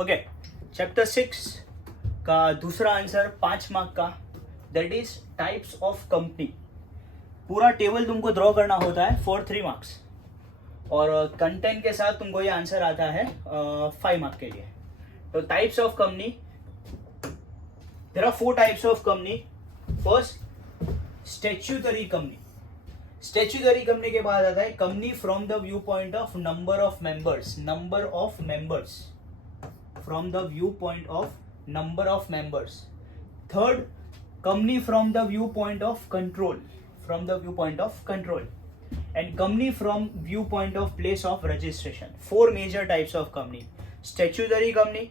Okay, chapter 6 का दूसरा answer 5 mark का, that is types of company. पूरा टेबल तुमको ड्रॉ करना होता है फॉर 3 मार्क्स और कंटेंट के साथ तुमको ये आंसर आता है 5 मार्क के लिए। तो types of company, there are 4 types of company. First, statutory company. Statutory company के बाद आता है company from the view point of number of members. Number of members, from the view point of number of members. Third, company from the viewpoint of control, from the viewpoint of control, and company from viewpoint of place of registration. 4 major types of company. Statutory company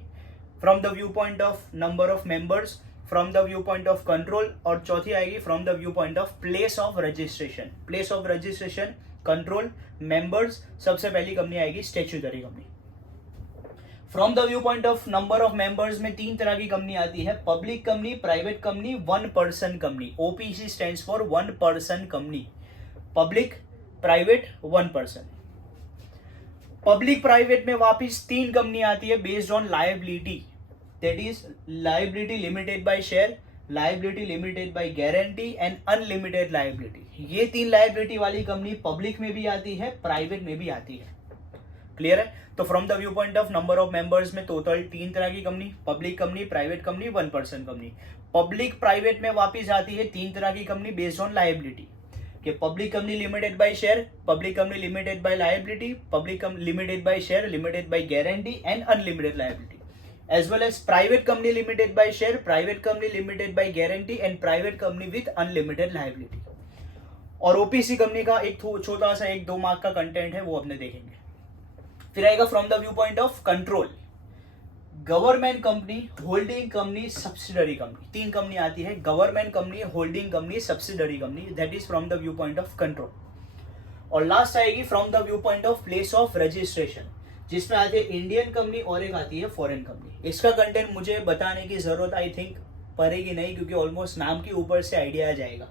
from the viewpoint of number of members, from the viewpoint of control, और चौथी आएगी from the viewpoint of place of registration. Place of registration, control, members, सबसे पहली company आएगी statutory company. From the view point of number of members में 3 तरह की company आती है, public company, private company, one person company. OPC stands for one person company. Public, private, one person. Public private में वापिस 3 company आती है based on liability, that is liability limited by share, liability limited by guarantee and unlimited liability. ये 3 liability वाली company public में भी आती है, प्राइवेट में भी आती है। क्लियर है? तो from the view point of number of members में टोटल 3 तरह की company, public company, private company, one person company. Public private में वापिस आती है 3 तरह की कंपनी बेस्ड ऑन लायबिलिटी, कि public company limited by share, public company limited by liability, public limited by share, limited by guarantee and unlimited liability, as well as private company limited by share, private company limited by guarantee and private company with unlimited liability. और OPC company का एक छोटा सा 1-2 mark का content है, वो अपने देखेंगे। फिर आएगा from the view point of control, government company, holding company, subsidiary company. 3 company आती है, government company, holding company, subsidiary company, that is from the view point of control. और लास्ट आएगी from the view point of place of registration, जिसमें आती है Indian company और एक आती है फॉरेन कंपनी। इसका कंटेंट मुझे बताने की जरूरत आई थिंक पड़ेगी नहीं, क्योंकि ऑलमोस्ट नाम के ऊपर से आइडिया आ जाएगा।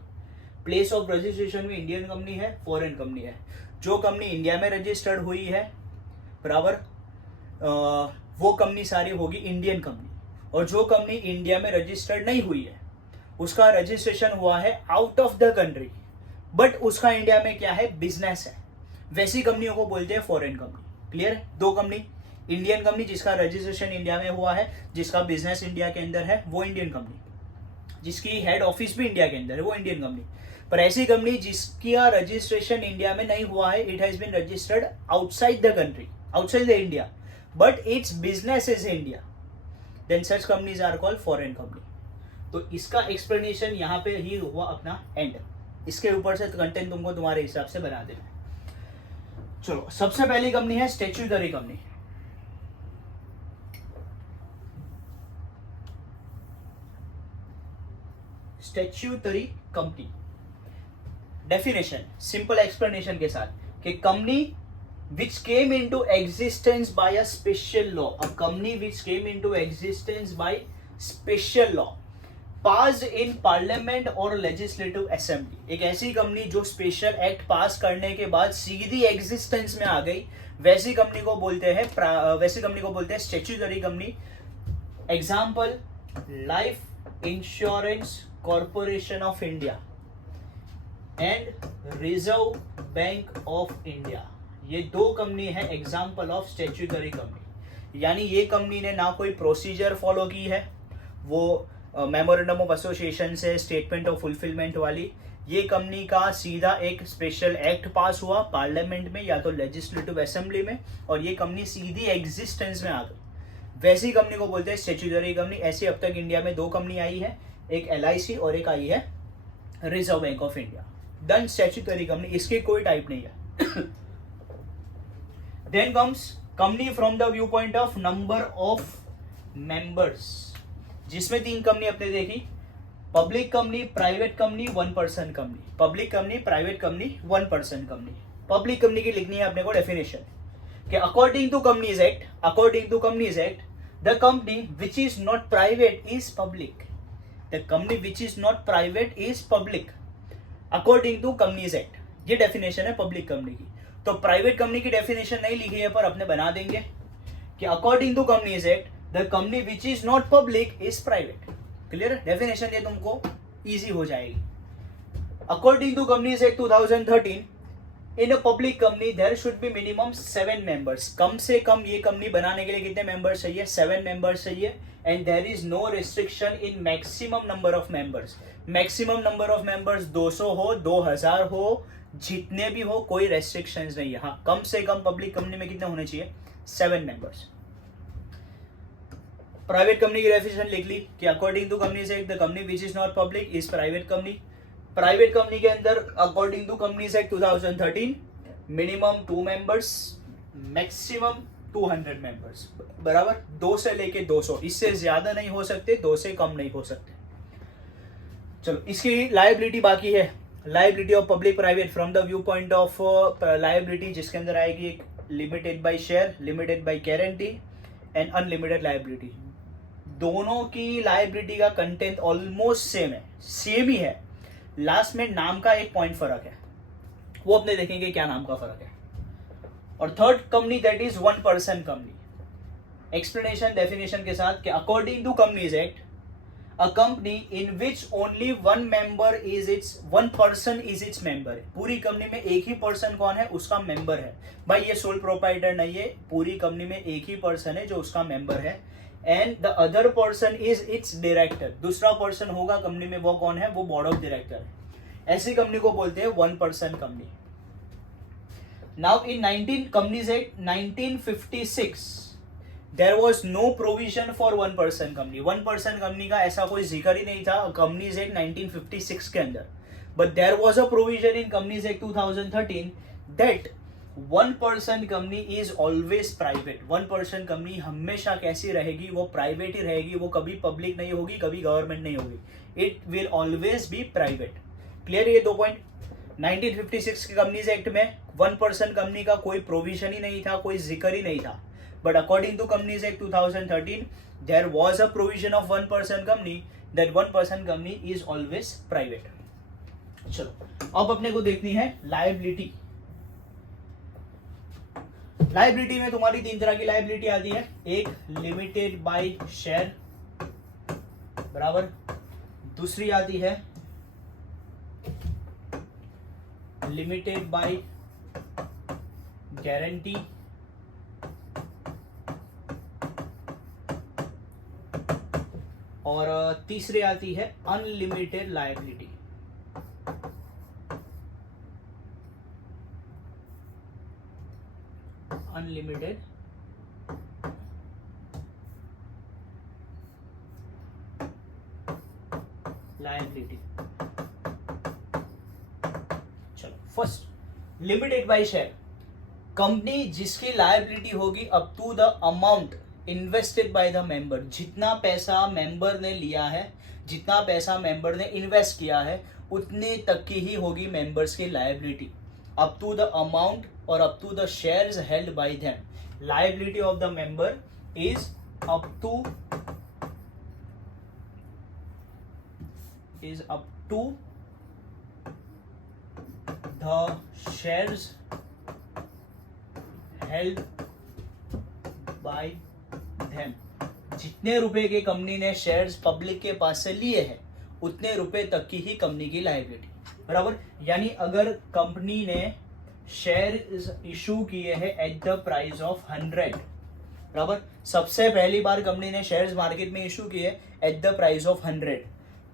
प्लेस ऑफ रजिस्ट्रेशन में इंडियन कंपनी है, फॉरेन कंपनी है। जो कंपनी इंडिया में रजिस्टर्ड हुई है बराबर, वो कंपनी सारी होगी इंडियन कंपनी, और जो कंपनी इंडिया में रजिस्टर्ड नहीं हुई है उसका रजिस्ट्रेशन हुआ है out of the country, but उसका इंडिया में क्या है, बिजनेस है, वैसी कंपनियों को बोलते हैं फॉरेन कंपनी। क्लियर है? 2 कंपनी, इंडियन कंपनी जिसका रजिस्ट्रेशन इंडिया में हुआ है, जिसका बिजनेस इंडिया के अंदर है, वो इंडियन कंपनी, जिसकी हेड ऑफिस भी इंडिया के अंदर है, वो इंडियन कंपनी। पर ऐसी कंपनी जिसका रजिस्ट्रेशन इंडिया में नहीं हुआ है, it has been registered outside the country, outside the India, but its business is India, then such companies are called foreign company. तो इसका एक्सप्लेनेशन यहाँ पे ही हुआ अपना एंड। इसके ऊपर से कंटेंट तुमको तुम्हारे हिसाब से बना देना है। चलो, सबसे पहली कंपनी है statutory company. Statutory company definition simple explanation के साथ कि company which came into existence by a special law, a company which came into existence by special law passed in parliament or legislative assembly। एक ऐसी company जो special act पास करने के बाद सीधी existence में आ गई, वैसी कंपनी को बोलते हैं statutory company. Example, life insurance corporation of India and reserve bank of India, ये 2 कंपनी है एग्जाम्पल ऑफ स्टैट्यूटरी कंपनी। यानी ये कंपनी ने ना कोई प्रोसीजर फॉलो की है, वो मेमोरेंडम ऑफ एसोसिएशन से स्टेटमेंट ऑफ फुलफिलमेंट वाली, ये कंपनी का सीधा एक स्पेशल एक्ट पास हुआ पार्लियामेंट में या तो लेजिस्लेटिव असेंबली में, और ये कंपनी सीधी एग्जिस्टेंस में आ गई, वैसी कंपनी को बोलते हैं स्टैट्यूटरी कंपनी। ऐसे अब तक इंडिया में 2 कंपनी आई है, एक LIC और एक आई है reserve bank of India. Done statutory company, इसकी कोई टाइप नहीं है। Then comes company from the viewpoint of number of members, जिसमें 3 कंपनी अपने देखी, public company, private company, one person company. Public company, private company, one person company. Public company की लिखनी है अपने को डेफिनेशन कि according to companies act the company which is not private is public, the company which is not private is public according to companies act. ये definition है public company की। तो प्राइवेट कंपनी की डेफिनेशन नहीं लिखी है, पर अपने बना देंगे कि according to companies act the company which is not public is private. Clear? Definition ये तुमको इजी हो जाएगी। According to companies act 2013, in a public company there should be minimum 7 members. कम से कम ये कंपनी बनाने के लिए कितने मेंबर्स चाहिए? 7 मेंबर्स चाहिए। And there is no restriction in maximum number of members. Maximum number of members 200 हो, 2000 हो, जितने भी हो, कोई रेस्ट्रिक्शंस नहीं है। हाँ, कम से कम पब्लिक कंपनी में कितने होने चाहिए? 7 मेंबर्स। प्राइवेट कंपनी की डेफिनेशन लिख ली कि according to companies act the company which is not public is private company. Private company के अंदर according to companies act 2013 minimum 2 members, maximum 200 members. बराबर? 2 से लेके 200, इससे ज्यादा नहीं हो सकते, 2 से कम नहीं हो सकते। चलो, इसकी लायबिलिटी बाकी है। Liability of public private from the view point of liability, जिसके अंदर आएगी एक limited by share, limited by guarantee and unlimited liability. दोनों की लायबिलिटी का कंटेंट ऑलमोस्ट सेम है, सेम ही है। लास्ट में नाम का एक पॉइंट फर्क है, वो अपने देखेंगे क्या नाम का फर्क है। और third company that is 1 person company. Explanation definition के साथ कि according to companies act a company in which only 1 member is its 1 person is its member. पूरी कंपनी में एक ही पर्सन कौन है? उसका मेंबर है। भाई ये सोल प्रोप्राइटर नहीं है, पूरी कंपनी में एक ही पर्सन है जो उसका मेंबर है। And the other person is it's director. दूसरा पर्सन होगा कंपनी में, वो कौन है? वो बोर्ड ऑफ डायरेक्टर है। ऐसी कंपनी को बोलते हैं 1 person company. Now in 19 companies act 1956 there was no provision for 1 person company. 1 person company का ऐसा कोई जिक्र ही नहीं था कंपनीज एक्ट 1956 के अंदर। But there was a provision in companies act 2013 that 1 person company is always private. 1 person company हमेशा कैसी रहेगी? वो प्राइवेट ही रहेगी, वो कभी पब्लिक नहीं होगी, कभी गवर्नमेंट नहीं होगी। It will always be private. Clear? ये 2 पॉइंट। 1956 के कंपनीज एक्ट में 1 पर्सन कंपनी का कोई प्रोविजन ही नहीं था, कोई जिक्र ही नहीं था। But according to companies act 2013 there was a provision of 1 person company, that 1 person company is always private. चलो, अब अपने को देखनी है लायबिलिटी। लायबिलिटी में तुम्हारी 3 तरह की लायबिलिटी आती है। एक लिमिटेड बाय शेयर, बराबर। दूसरी आती है लिमिटेड बाय गारंटी, और तीसरी आती है अनलिमिटेड लायबिलिटी। Unlimited liability. चलो, first limited by share. Company जिसकी लायबिलिटी होगी up to the amount invested by the member. जितना पैसा मेंबर ने लिया है, जितना पैसा मेंबर ने इन्वेस्ट किया है, उतने तक की ही होगी मेंबर्स की liability. Up to the amount और up to the shares held by them. Liability of the member is up to the shares held by them. जितने रुपए के कंपनी ने शेयर्स पब्लिक के पास से लिए हैं, उतने रुपए तक की ही कंपनी की लायबिलिटी। बराबर? यानी अगर कंपनी ने शेयर इशू किए हैं एट द प्राइस ऑफ 100, बराबर, सबसे पहली बार कंपनी ने शेयर्स मार्केट में इशू किए एट द प्राइस ऑफ 100,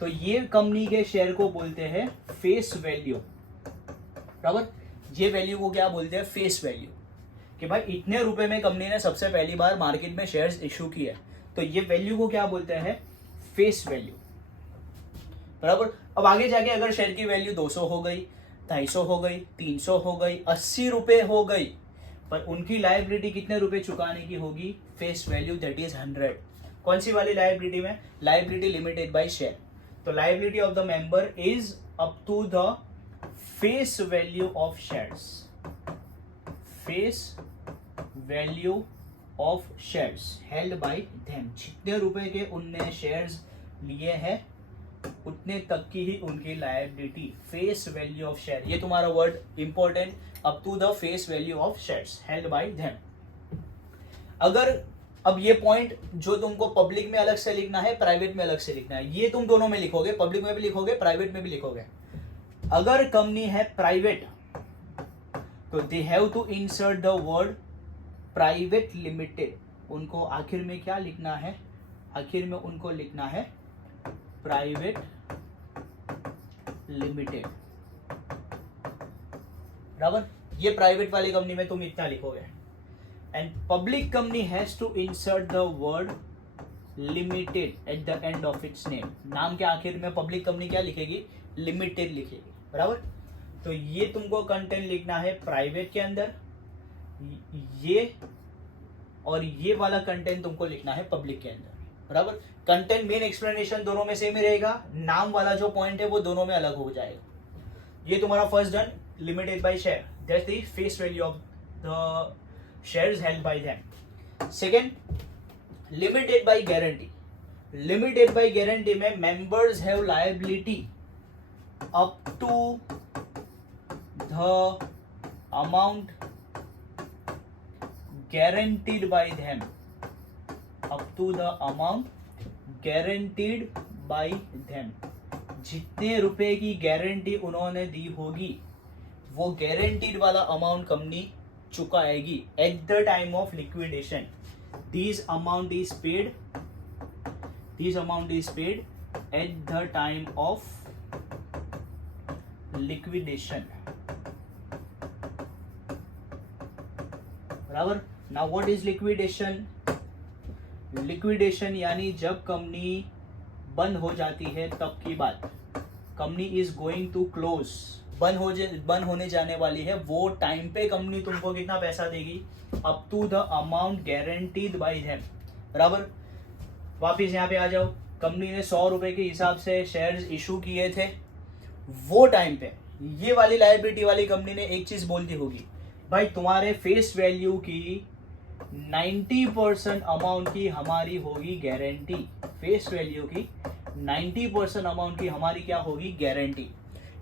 तो ये कंपनी के शेयर को बोलते हैं फेस वैल्यू। बराबर? ये वैल्यू को क्या बोलते हैं? Face value. कि भाई इतने रुपए में कंपनी ने सबसे पहली बार मार्केट में शेयर्स इशू किए, तो ये वैल्यू को क्या बोलते हैं? Face value. बराबर? अब आगे जाके अगर शेयर की वैल्यू 200 हो गई, 250 हो गई, 300 हो गई, 80 रुपए हो गई, पर उनकी लायबिलिटी कितने रुपए चुकाने की होगी? Face value, that is 100। कौन सी वाली लायबिलिटी में? Liability limited by share. तो liability of the member is up to the face value of shares. Face value of shares held by them. जितने रुपए के उनने शेयर्स लिए हैं, उतने तक की ही उनकी liability. Face value of share, ये तुम्हारा word important. Up to the face value of shares held by them. अगर अब ये पॉइंट जो तुमको पब्लिक में अलग से लिखना है, प्राइवेट में अलग से लिखना है, ये तुम दोनों में लिखोगे, पब्लिक में भी लिखोगे, प्राइवेट में भी लिखोगे। अगर कंपनी है प्राइवेट तो they have to insert the word private limited. उनको आखिर में क्या लिखना है? आखिर में उनको लिखना है प्राइवेट लिमिटेड, बराबर। ये प्राइवेट वाली कंपनी में तुम इतना लिखोगे। And public company has to insert the word limited at the end of its name. नाम के आखिर में पब्लिक कंपनी क्या लिखेगी? लिमिटेड लिखेगी, बराबर। तो ये तुमको कंटेंट लिखना है प्राइवेट के अंदर, ये और ये वाला कंटेंट तुमको लिखना है पब्लिक के अंदर, बराबर। कंटेंट मेन एक्सप्लेनेशन दोनों में सेम ही रहेगा, नाम वाला जो पॉइंट है वो दोनों में अलग हो जाएगा। ये तुम्हारा first done, limited by share, that's the face value of the shares held by them. Second, limited by guarantee. Limited by guarantee में members have liability up to the amount guaranteed by them, up to the amount guaranteed by them। जितने रुपए की guarantee उन्होंने दी होगी वो guaranteed वाला amount company चुकाएगी at the time of liquidation. This amount is paid at the time of liquidation, बराबर। Now what is liquidation? Liquidation यानी जब कंपनी बंद हो जाती है तब की बात। Company is going to close, बंद होने जाने वाली है, वो टाइम पे कंपनी तुमको कितना पैसा देगी? Up to the amount guaranteed by them, बराबर। वापिस यहाँ पे आ जाओ। कंपनी ने 100 रुपए के हिसाब से शेयर्स इशू किए थे, वो टाइम पे ये वाली लायबिलिटी वाली कंपनी ने एक चीज बोलती होगी, भाई तुम्हारे फेस वैल्यू की 90% अमाउंट की हमारी होगी गारंटी। फेस वैल्यू की 90% अमाउंट की हमारी क्या होगी? गारंटी।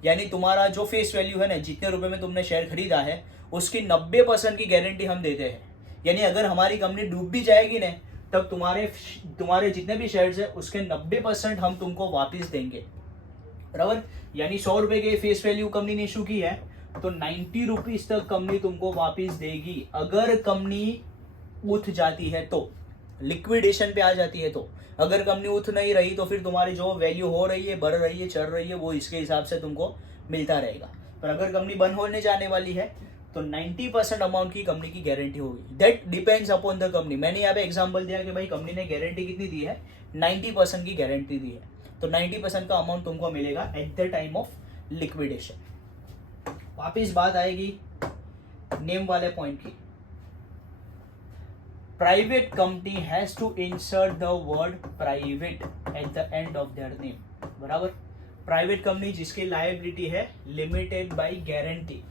यानी तुम्हारा जो फेस वैल्यू है ना, जितने रुपए में तुमने शेयर खरीदा है, उसकी 90% की गारंटी हम देते हैं। यानी अगर हमारी कंपनी डूब भी जाएगी ना, तब तुम्हारे जितने भी शेयर्स है उसके 90% हम तुमको वापस देंगे, बराबर। यानी 100 रुपए के फेस वैल्यू कंपनी ने इशू की है तो 90 रुपीज तक कंपनी तुमको वापस देगी। अगर कंपनी उठ जाती है तो, लिक्विडेशन पे आ जाती है तो। अगर कंपनी उठ नहीं रही तो फिर तुम्हारी जो वैल्यू हो रही है, बढ़ रही है, चल रही है, वो इसके हिसाब से तुमको मिलता रहेगा। पर अगर कंपनी बंद होने जाने वाली है तो 90% अमाउंट की कंपनी की गारंटी होगी। That depends upon the company. मैंने यहाँ पे एग्जांपल दिया कि भाई कंपनी ने गारंटी कितनी दी है? 90% की गारंटी दी है, तो 90% का अमाउंट तुमको मिलेगा at the time of liquidation. वापिस बात आएगी नेम वाले पॉइंट की। Private company has to insert the word private at the end of their name, बराबर। प्राइवेट कंपनी जिसकी लायबिलिटी है लिमिटेड बाय गारंटी,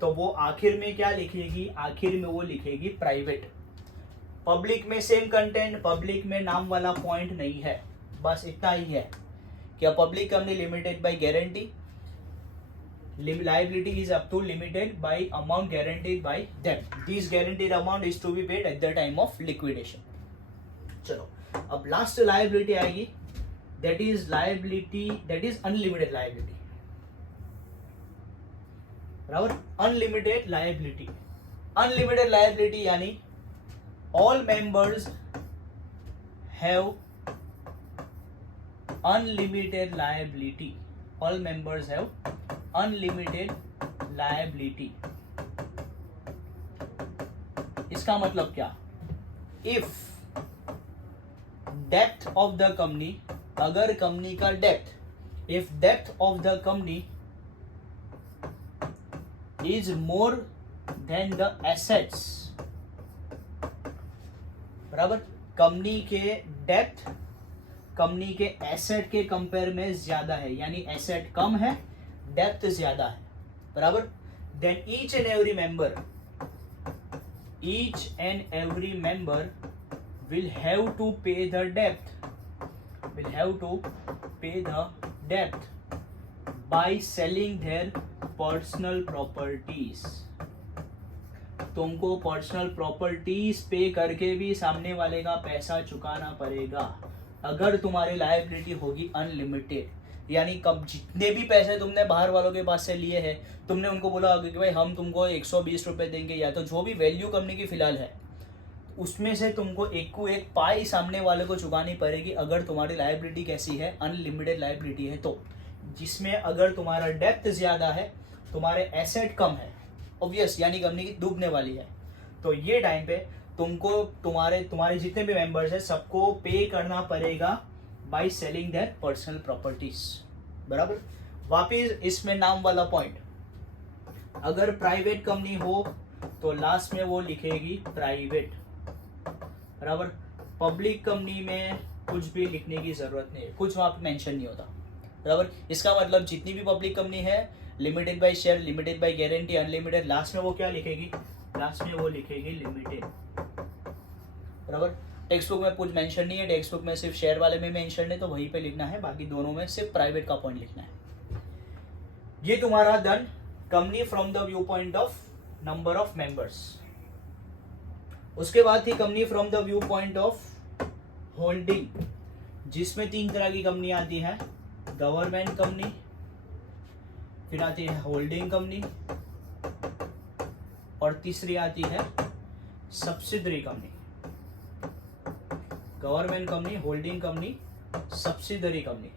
तो वो आखिर में क्या लिखेगी? आखिर में वो लिखेगी प्राइवेट। पब्लिक में सेम कंटेंट, पब्लिक में नाम वाला पॉइंट नहीं है, बस इतना ही है कि public company limited by guarantee, liability is up to limited by amount guaranteed by them. This guaranteed amount is to be paid at the time of liquidation. चलो अब लास्ट लायबिलिटी आएगी, that is unlimited liability, बराबर। unlimited liability यानी all members have unlimited liability, all members have unlimited liability. इसका मतलब क्या? If depth of the company, अगर company का depth, if depth of the company is more than the assets, बराबर। Company के depth company के asset के compare में ज्यादा है, यानी एसेट कम है, डेप्थ ज्यादा है, बराबर। Then each and every member will have to pay the debt by selling their personal properties, तुमको पर्सनल प्रॉपर्टीज पे करके भी सामने वाले का पैसा चुकाना पड़ेगा। अगर तुम्हारी लायबिलिटी होगी अनलिमिटेड, यानी कब जितने भी पैसे तुमने बाहर वालों के पास से लिए हैं, तुमने उनको बोला होगा कि भाई हम तुमको 120 रुपये देंगे, या तो जो भी वैल्यू कंपनी की फिलहाल है उसमें से तुमको एक को एक पाई सामने वाले को चुकानी पड़ेगी। अगर तुम्हारी लायबिलिटी कैसी है, अनलिमिटेड लायबिलिटी है, तो जिसमें अगर तुम्हारा डेप्थ ज़्यादा है, तुम्हारे एसेट कम है, ऑब्वियस, यानी कंपनी की डूबने वाली है, तो ये टाइम पे तुमको तुम्हारे जितने भी मेंबर्स हैं सबको पे करना पड़ेगा by selling their personal properties. बराबर। वापिस इसमें नाम वाला पॉइंट, अगर प्राइवेट कंपनी हो तो लास्ट में वो लिखेगी प्राइवेट। बराबर। पब्लिक कंपनी में कुछ भी लिखने की जरूरत नहीं है, कुछ वहां पे मेंशन नहीं होता। बराबर। इसका मतलब जितनी भी पब्लिक कंपनी है, limited by share, limited by guarantee, unlimited, last में वो क्या लिखेगी, लास्ट में वो लिखेगी लिमिटेड। बराबर। टेक्स्ट बुक में कुछ मेंशन नहीं है, टेक्स्ट बुक में सिर्फ शेयर वाले में मेंशन है, तो वहीं पे लिखना है, बाकी दोनों में सिर्फ प्राइवेट का पॉइंट लिखना है। ये तुम्हारा done company from the view point of number of members. उसके बाद थी company from the view point of holding, जिसमें 3 तरह की कंपनी आती है, गवर्नमेंट कंपनी, फिर आती है होल्डिंग कंपनी, और तीसरी आती है subsidiary company. Government company, holding company, subsidiary company.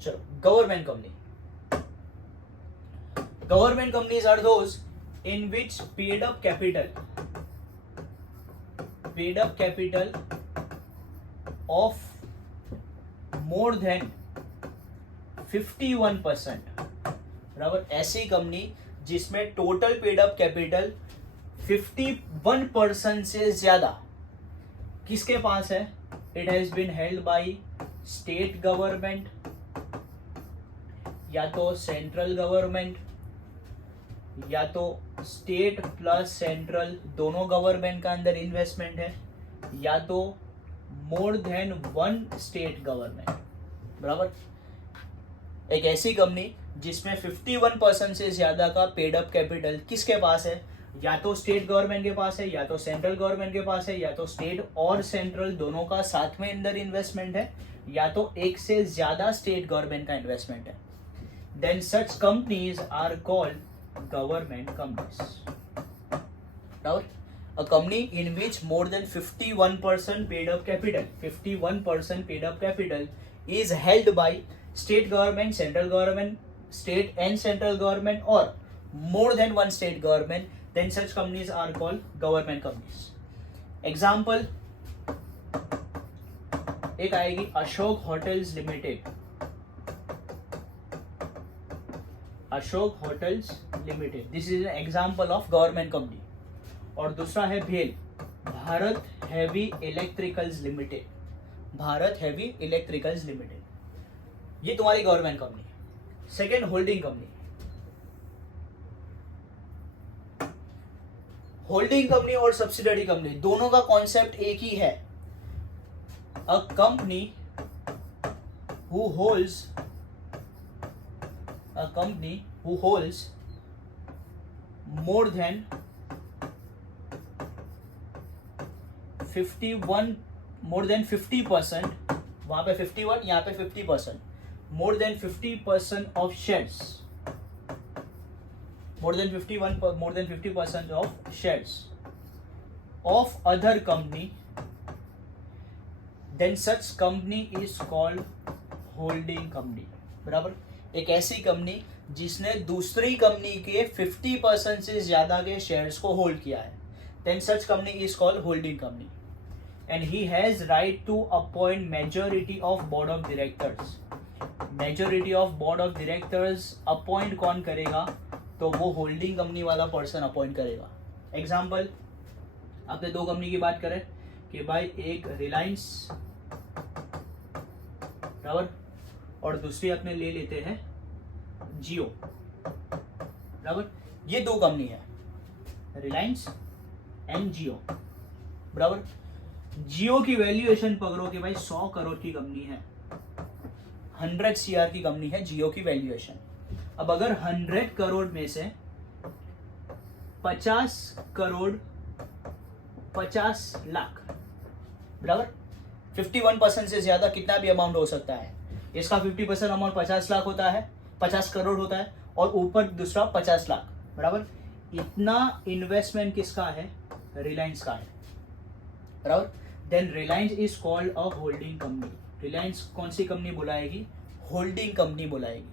चलो, government company. Government companies are those in which paid up capital of more than 51%। बराबर। ऐसी कंपनी जिसमें टोटल पेड अप कैपिटल 51% से ज्यादा किसके पास है, it has been held by state government, या तो सेंट्रल गवर्नमेंट, या तो स्टेट प्लस सेंट्रल दोनों गवर्नमेंट का अंदर इन्वेस्टमेंट है, या तो मोर देन 1 स्टेट गवर्नमेंट। बराबर। एक ऐसी कंपनी जिसमें 51% से ज्यादा का पेड अप कैपिटल किसके पास है, या तो स्टेट गवर्नमेंट के पास है, या तो सेंट्रल गवर्नमेंट के पास है, या तो स्टेट और सेंट्रल दोनों का साथ में अंदर इन्वेस्टमेंट है, या तो एक से ज्यादा स्टेट गवर्नमेंट का इन्वेस्टमेंट है, then such companies are called government companies। Now, a company in which more than 51% paid up capital is held by state government, central government, state and central government, or more than 1 state government, then such companies are called government companies। Example, एक आएगी Ashok hotels limited, Ashok hotels limited, this is an example of government company. और दूसरा है भेल, Bharat heavy electricals limited, Bharat heavy electricals limited, ये तुम्हारी government company. Second, holding company. Holding company और subsidiary company दोनों का कॉन्सेप्ट एक ही है। A company who holds more than 50%, वहां पे 51, यहाँ पे 50%, more than 50% of shares, more than 50% of shares of other company, then such company is called holding company। बराबर। एक ऐसी कंपनी जिसने दूसरी कंपनी के 50% से ज्यादा के शेयर्स को होल्ड किया है, then such company is called holding company, and he has right to appoint majority of board of directors. Majority of board of directors appoint कौन करेगा, तो वो होल्डिंग कंपनी वाला पर्सन अपॉइंट करेगा। एग्जाम्पल, आपने 2 कंपनी की बात करें कि भाई एक रिलायंस, बराबर, और दूसरी अपने ले लेते हैं जियो। बराबर। ये 2 कंपनी है, रिलायंस एंड जियो। बराबर। जियो की वैल्यूएशन पकड़ो कि भाई 100 करोड़ की कंपनी है, 100 CR की कंपनी है जियो की वैल्यूएशन। अब अगर 100 करोड़ में से 50 करोड़ 50 लाख बराबर 51% से ज्यादा कितना भी अमाउंट हो सकता है, इसका 50% अमाउंट 50 लाख होता है, 50 करोड़ होता है, और ऊपर दूसरा 50 लाख बराबर, इतना इन्वेस्टमेंट किसका है, रिलायंस का है बराबर। Then Reliance is called a holding company. Reliance कौन सी कंपनी बुलाएगी, होल्डिंग कंपनी बुलाएगी।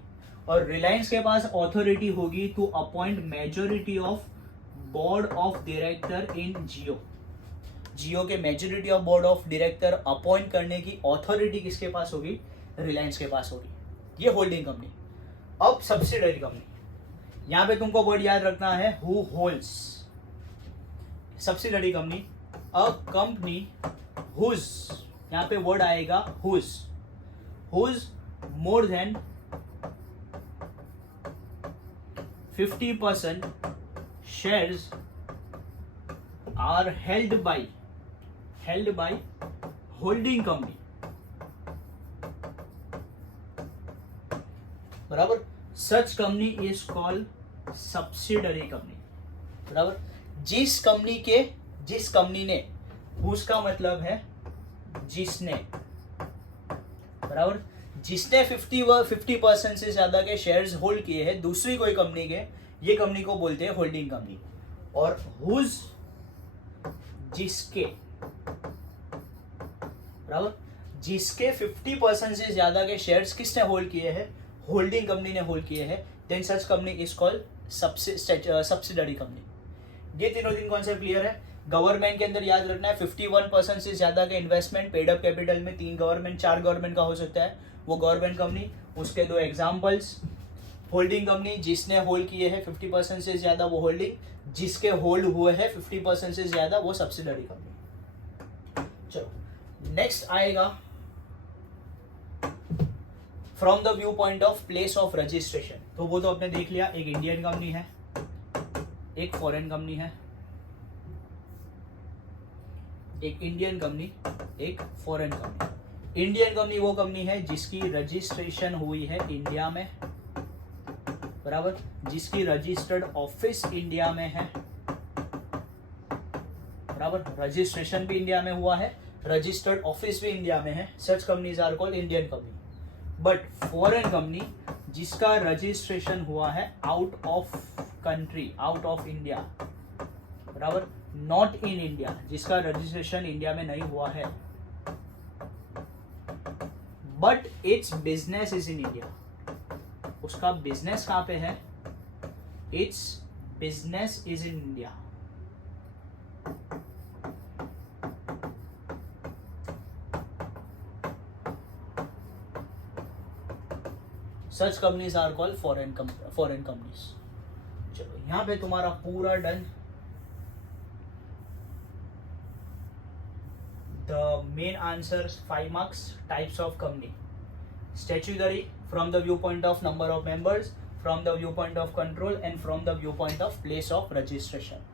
और रिलायंस के पास ऑथोरिटी होगी to appoint majority of board of director in Jio. Jio के majority of board of director appoint करने की ऑथोरिटी किसके पास होगी, रिलायंस के पास होगी। ये होल्डिंग कंपनी। अब सब्सिडरी कंपनी, यहां पे तुमको वर्ड याद रखना है who holds. Subsidiary company, a company whose, यहां पे वर्ड आएगा whose, whose more than 50% shares are held by holding company बराबर। Such company is called subsidiary company बराबर। जिस कंपनी ने, उसका मतलब है जिसने बराबर, जिसने 50% से ज्यादा के शेयर्स होल्ड किए हैं दूसरी कोई कंपनी के, ये कंपनी को बोलते हैं होल्डिंग कंपनी। और हुज, जिसके बराबर, जिसके 50% से ज्यादा के शेयर्स किसने होल्ड किए हैं, होल्डिंग कंपनी ने होल्ड किए हैं, then such company is called subsidiary company. ये तीनों तीन कॉन्सेप्ट क्लियर है। गवर्नमेंट के अंदर याद रखना है 51% से ज्यादा का इन्वेस्टमेंट पेड अप कैपिटल में 3 गवर्नमेंट 4 गवर्नमेंट का हो सकता है, वो गवर्नमेंट कंपनी। उसके 2 एग्जांपल्स, होल्डिंग कंपनी जिसने होल्ड किए हैं 50% से ज्यादा वो होल्डिंग, जिसके होल्ड हुए हैं 50% से ज्यादा वो सब्सिडरी कंपनी। चलो नेक्स्ट आएगा from the view point of place of registration. तो वो तो आपने देख लिया, एक इंडियन कंपनी है, एक फॉरेन कंपनी है, एक इंडियन कंपनी, एक फॉरेन कंपनी। इंडियन कंपनी वो कंपनी है जिसकी रजिस्ट्रेशन हुई है इंडिया में बराबर, जिसकी रजिस्टर्ड ऑफिस इंडिया में है बराबर, रजिस्ट्रेशन भी इंडिया में हुआ है, रजिस्टर्ड ऑफिस भी इंडिया में है। Such companies are called Indian company. But foreign company जिसका रजिस्ट्रेशन हुआ है out of country, out of India बराबर, नॉट इन इंडिया, जिसका रजिस्ट्रेशन इंडिया में नहीं हुआ है, but its business is in India. उसका बिजनेस कहां पे है, its business is in India. Such companies are called foreign companies. चलो यहां पे तुम्हारा पूरा done. The main answers 5 marks. Types of company: statutory from the viewpoint of number of members, from the viewpoint of control, and from the viewpoint of place of registration.